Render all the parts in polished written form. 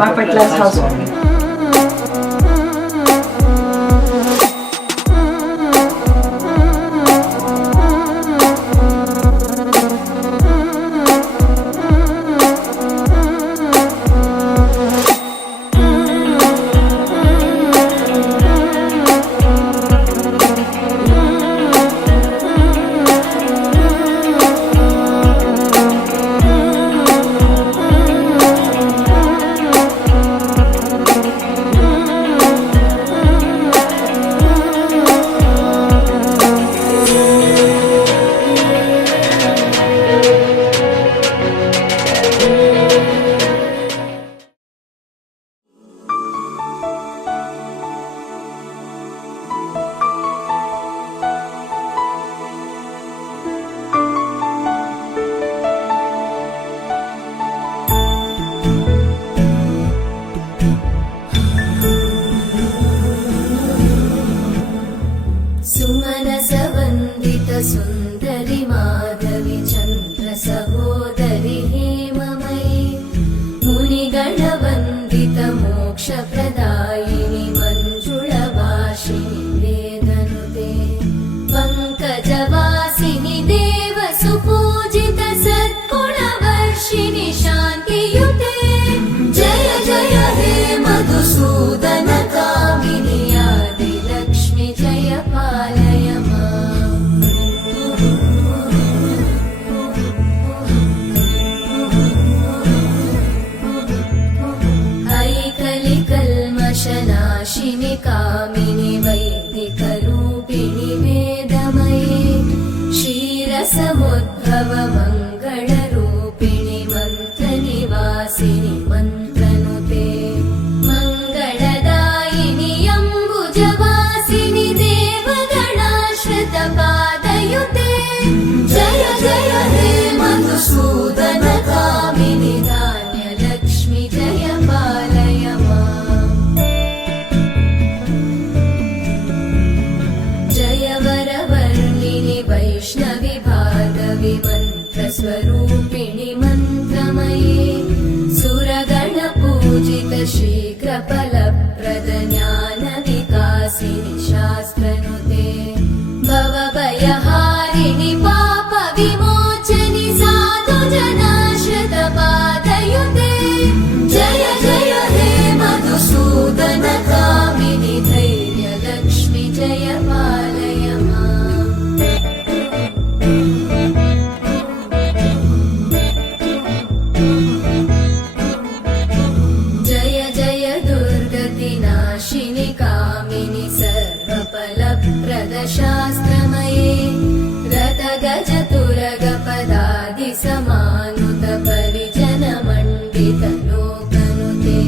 Bapatla's housewarming. सुंदरी माधवी चंद्र सहोदरी हेममयी मुनिगणवंदित मोक्ष प्रदायिनी मंजुळभाषिणी वेदनुते पंकजवासिनी देव सुपूजित सद्गुणवर्षिणि शान्तियुते जय जय हे मधुसूदन कामिनी आदिलक्ष्मि जय पालय नाशिनि कामिनि वैदिकरूपिणि वेदमयी क्षीरसमुद्भव मङ्गलरूपिणि मन्त्रनिवासिनि मन्त्रनुते मङ्गलदायिनि अम्बुजवासिनि देवगणाश्रितपादयुते जय जय हे मधुसूदन कामिनि धान्यलक्ष्मि जय पालय वैष्णवी भार्गवी मन्त्रस्वरूपिणि मन्त्रमयी सुरगणपूजित शीघ्रफलप्रद ज्ञानविकासिनि शास्त्रनुते भवभयहारिणि पापविमोचनि साधुजनाश्रितपादयुते जय जय हे मधुसूदन कामिनि धैर्यलक्ष्मि जय पालय जय जय दुर्गतिनाशिनि कामिनि सर्वफलप्रद शास्त्रमये रथगजतुरगपदादि समानुत परिजन मण्डित लोकनुते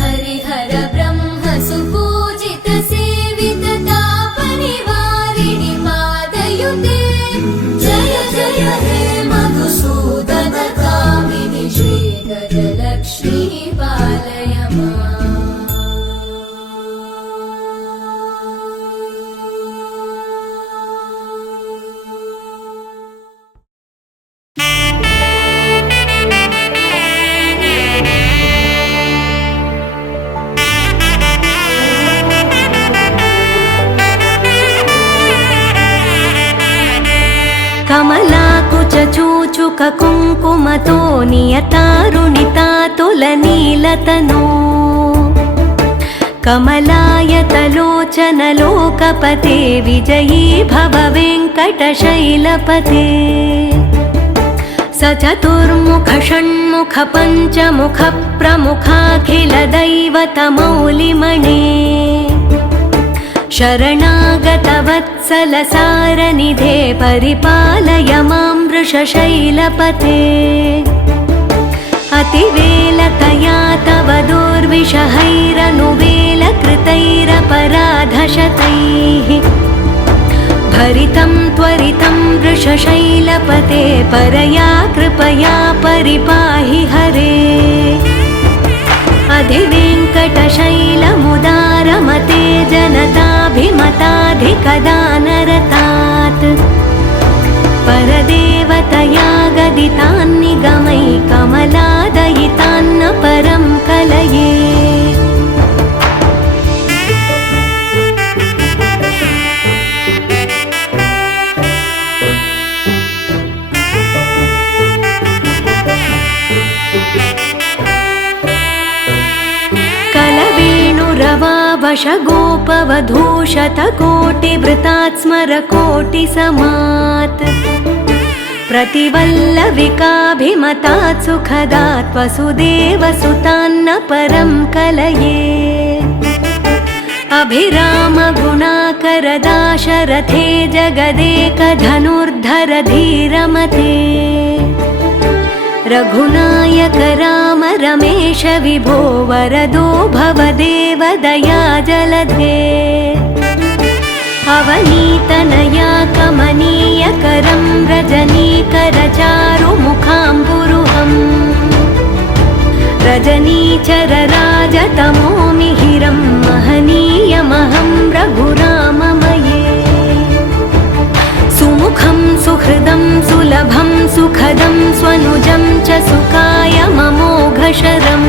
हरिहर ब्रह्म सुपूजित सेवित तापनिवारिणि पादयुते जय जय हे मधुसूदन कामिनि श्रीगजलक्ष्मी पालय कमलाकुचूचुक कुङ्कुमतो नियतारुणितातुलनीलतनो कमलायतलोचन लोकपते विजयी भव वेङ्कटशैलपते स चतुर्मुख षण्मुख पञ्चमुख प्रमुखाखिल दैवतमौलिमणे शरणागतवत्सलसारनिधे परिपालय मां वृषशैलपते अतिवेलतया तव दुर्विषहैरनुवेलकृतैरपराधशतैः भरितं त्वरितं वृषशैलपते परया कृपया परिपाहि हरे अधिवेङ्कटशैलमुदारमते जनताभिमताधिकदानरतात् परदेवतया गदितान्निगमै कमलादयितान्न परं कलये वशगोपवधूशतकोटिवृतात् स्मरकोटिसमात् प्रतिवल्लविकाभिमतात् सुखदात् वसुदेवसुतान्न परं कलये अभिरामगुणाकरदाशरथे जगदेकधनुर्धर धीरमते रघुनायक राम रमेश विभो वरदो भवदेव दया जलधे अवनीतनया कमनीयकरं रजनीकरचारुमुखाम्बुरुहम् रजनीचरराजतमो मिहिरं महनीयमहं रघुराममये सुमुखं सुहृदं सुलभं सुखदं स्वनुजं च सुखाय ममोघशरम्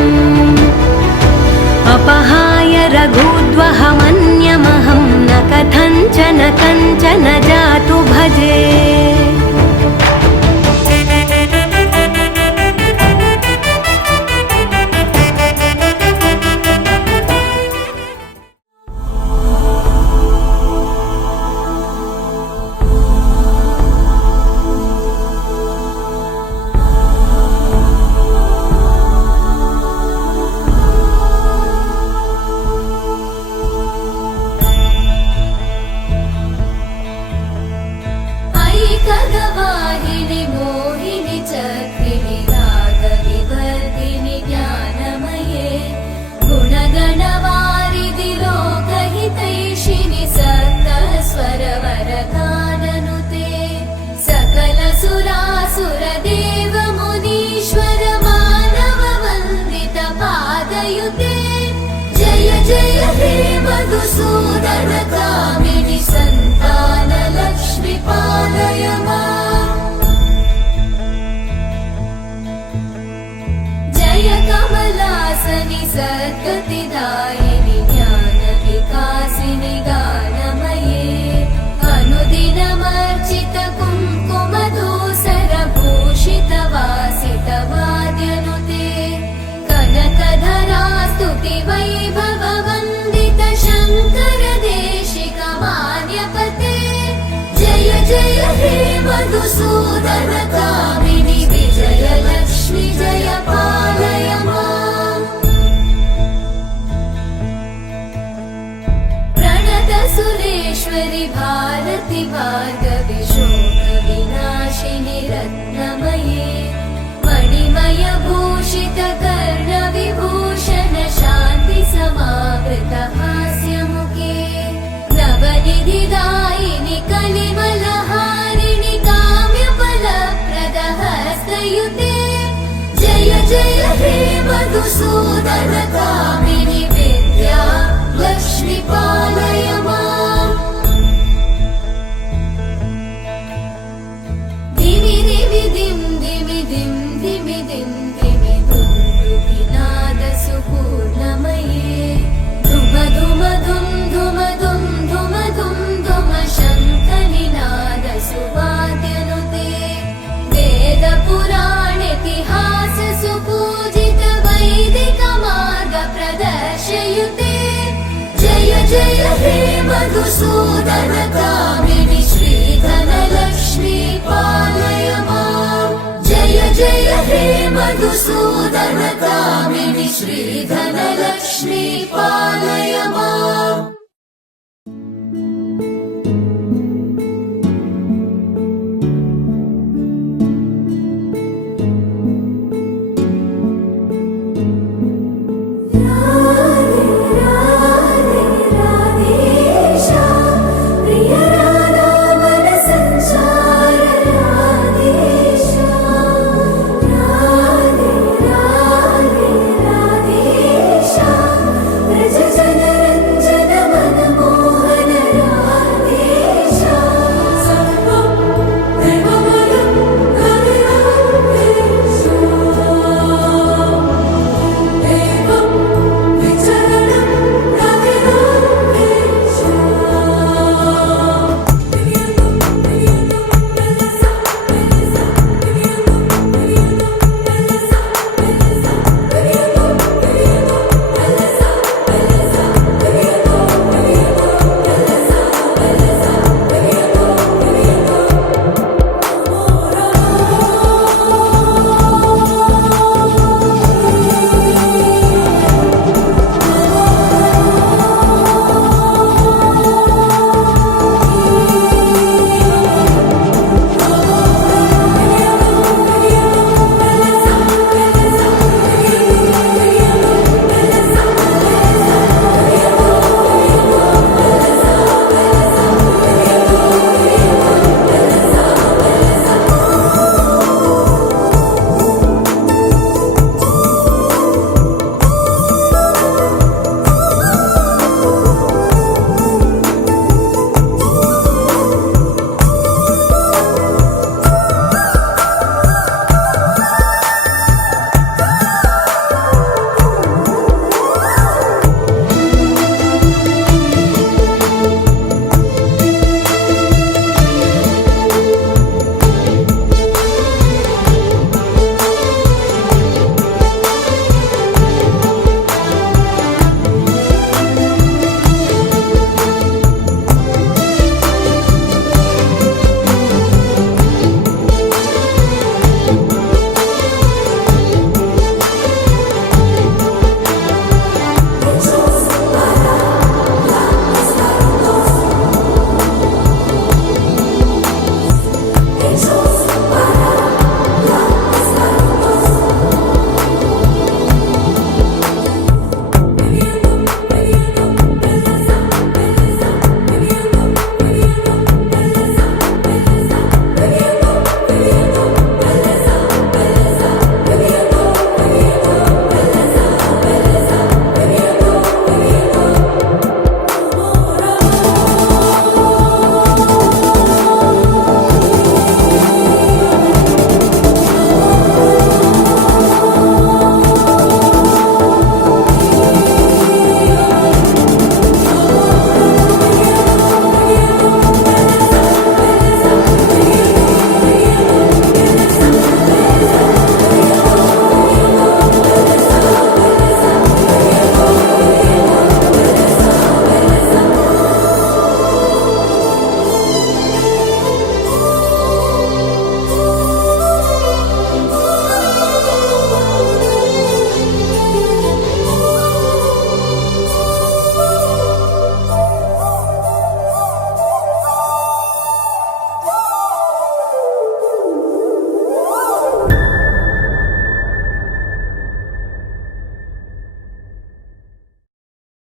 अपहाय रघुद्वहमन्यमहं न कथञ्चन कञ्चन जातु भजे खगवाहिनि मोहिनि चक्रिणि रागविवर्धिनि ज्ञानमये गुणगणवारिधि लोकहितैषिणि सप्तस्वरवरगाननुते सकलसुरासुरदेव मुनीश्वर मानव वन्दित पादयुते जय जय हे मधुसूदन कामिनि सन्तान लक्ष्मी पालय माम् जय कमलासनि सद्गतिदायिनि ज्ञान विकासिनि गानमये अनुदिनमर्चित कुङ्कुमधूसर भूषित वासित वाद्यनुते कनकधरा स्तुति वैभव वन्दित शङ्कर देशिक मान्यपते जय जय हे मधुसूदन कामिनि विजय लक्ष्मी जय पालय माम् प्रणत सुरेश्वरि भारति भार्गवि शोक विनाशिनि रत्नमये मणिमय भूषित कर्ण विभूषण शान्ति समावृत हास्यमुखे नवनिधिदायिनि कलिमलहारिणि काम्यफलप्रद हस्तयुते जय जय हे मधुसूदन कामिनि विद्या लक्ष्मी पालय माम् दिमि दिमि दिं दिमि दिं दिमि दिं दिमि दुन्दुभिनाद सुपूर्णमये धुम धुम धुम धुम धुम धुम धुम धुम शङ्खनिनाद सुवाद्यनुते वेद पुराण इतिहास सुपूजित वैदिक मार्ग प्रदर्शयुते जय जय हे मधुसूदन कामिनि श्रीधन लक्ष्मी पालय माम् जय जय हे मधुसूदन कामिनि श्रीधन लक्ष्मी पालय माम्